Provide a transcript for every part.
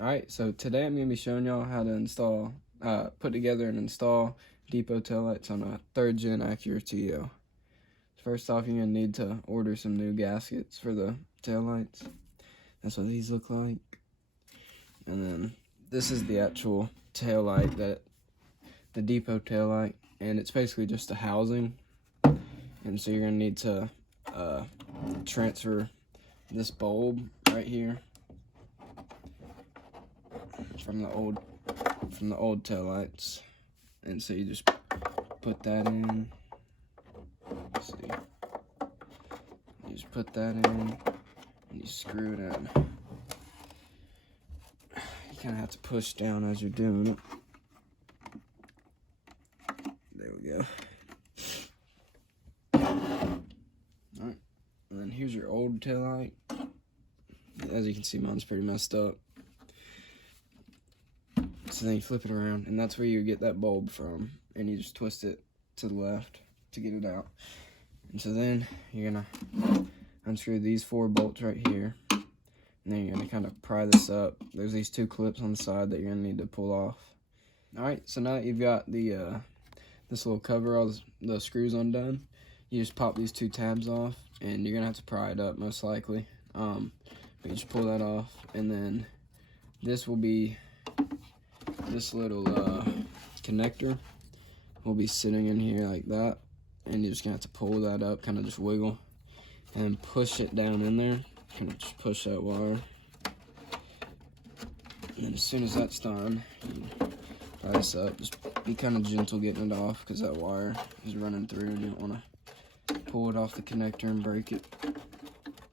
Alright, so today I'm going to be showing y'all how to install, put together and install DEPO taillights on a 3rd gen Acura Tl. First off, you're going to need to order some new gaskets for the taillights. That's what these look like. And then this is the actual taillight, the DEPO taillight, and it's basically just a housing. And so you're going to need to transfer this bulb right here from the old taillights, and so you just put that in. Let's see, you just put that in and you screw it in. You kind of have to push down as you're doing it. There we go. Alright, and then here's your old taillight. As you can see, mine's pretty messed up. So then you flip it around, and that's where you get that bulb from, and you just twist it to the left to get it out. And so then you're gonna unscrew these 4 bolts right here, and then you're gonna kind of pry this up. There's these 2 clips on the side that you're gonna need to pull off. All right, so now that you've got the this little cover, all the screws undone, you just pop these 2 tabs off, and you're gonna have to pry it up most likely. But you just pull that off, and then this will be this little connector will be sitting in here like that, and you're just gonna have to pull that up, kind of just wiggle and push it down in there, kind of just push that wire, and then as soon as that's done, you tie this up. Just be kind of gentle getting it off because that wire is running through and you don't want to pull it off the connector and break it.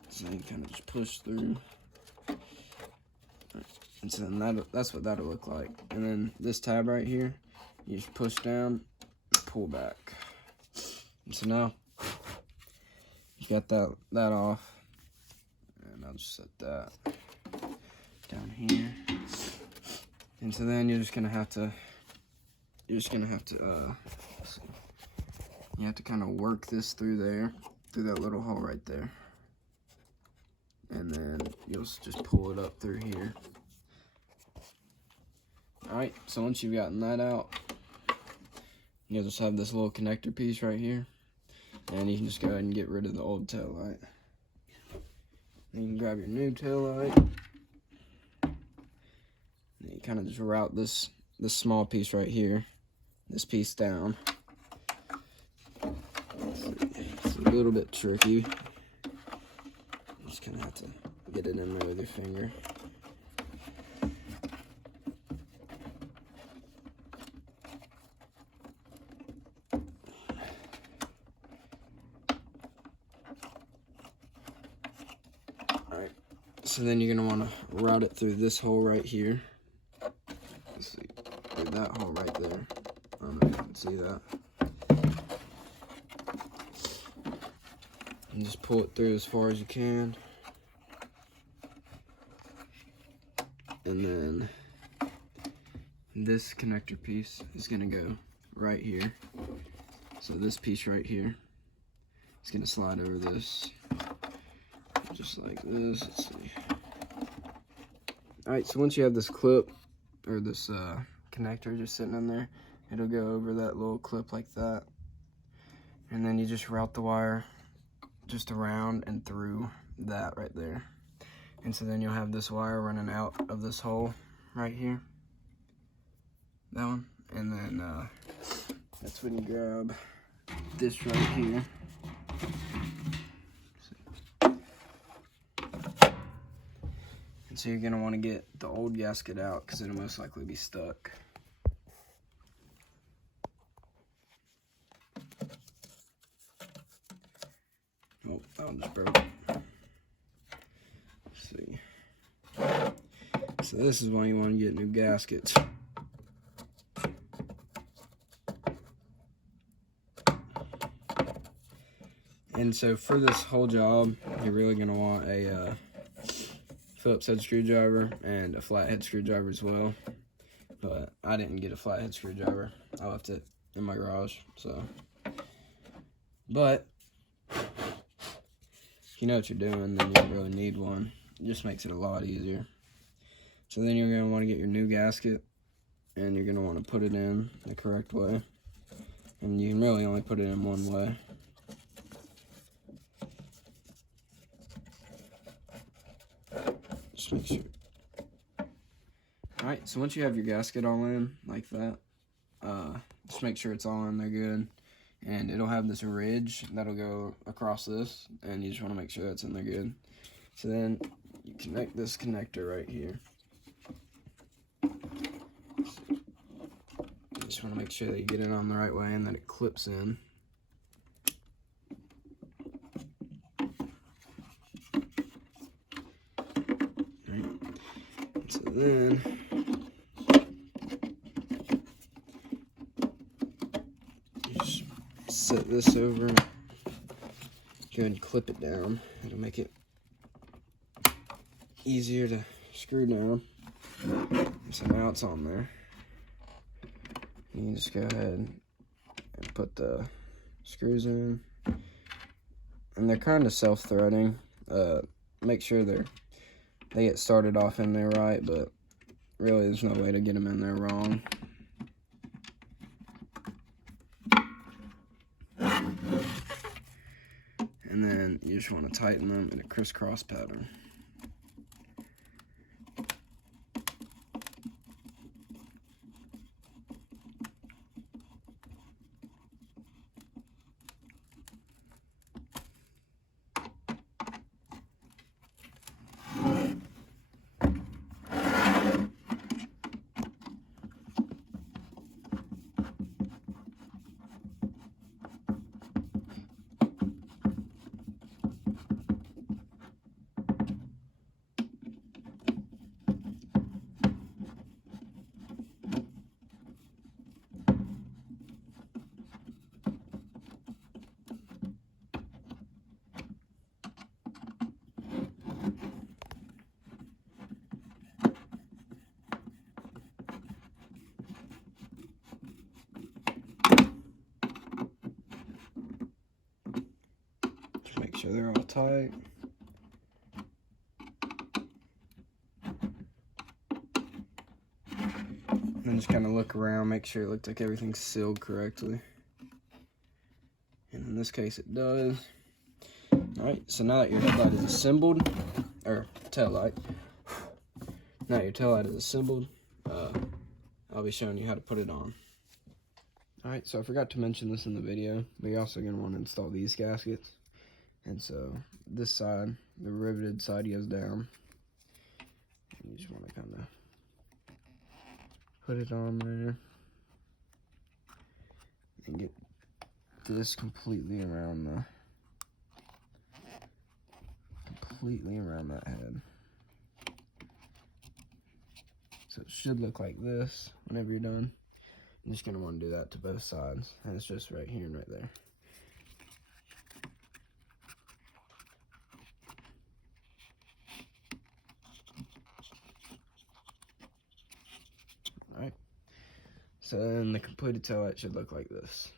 So you kind of just push through. And so then that's what that'll look like. And then this tab right here, you just push down, pull back. And so now you got that off, and I'll just set that down here. And so then you're just gonna have to let's see. You have to kind of work this through there, through that little hole right there, and then you'll just pull it up through here. Alright, so once you've gotten that out, you'll just have this little connector piece right here, and you can just go ahead and get rid of the old tail light. Then you can grab your new tail light, and you kind of just route this small piece right here, this piece down. It's a little bit tricky. You just kind of have to get it in there with your finger. Alright, so then you're going to want to route it through this hole right here. Let's see, through that hole right there. I don't know if you can see that. And just pull it through as far as you can. And then this connector piece is going to go right here. So this piece right here is going to slide over this. Just like this. Let's see. Alright, so once you have this clip, or this connector just sitting in there, it'll go over that little clip like that. And then you just route the wire just around and through that right there. And so then you'll have this wire running out of this hole right here. That one. And then that's when you grab this right here. So you're going to want to get the old gasket out because it'll most likely be stuck. Oh, that one just broke. Let's see. So this is why you want to get new gaskets. And so for this whole job, you're really going to want a Phillips head screwdriver and a flathead screwdriver as well, but I didn't get a flathead screwdriver. I left it in my garage. So, but if you know what you're doing, then you don't really need one. It just makes it a lot easier. So then you're gonna want to get your new gasket, and you're gonna want to put it in the correct way. And you can really only put it in one way. Just make sure. Alright, so once you have your gasket all in like that, just make sure it's all in there good. And it'll have this ridge that'll go across this, and you just want to make sure that's in there good. So then you connect this connector right here. You just want to make sure that you get it on the right way and that it clips in. So then you just set this over, go ahead and clip it down. It'll make it easier to screw down. So now it's on there. You can just go ahead and put the screws in. And they're kind of self-threading. Make sure they get started off in there right, but really there's no way to get them in there wrong. And then you just want to tighten them in a crisscross pattern. Make sure they're all tight. And then just kind of look around, make sure it looks like everything's sealed correctly. And in this case it does. Alright, so now that your headlight is assembled, or tail light, now that your tail light is assembled, I'll be showing you how to put it on. Alright, so I forgot to mention this in the video, but you're also going to want to install these gaskets. And so this side, the riveted side, goes down. And you just want to kind of put it on there and get this completely around that head. So it should look like this whenever you're done. You're just going to want to do that to both sides, and it's just right here and right there. Alright, so then the completed taillight should look like this.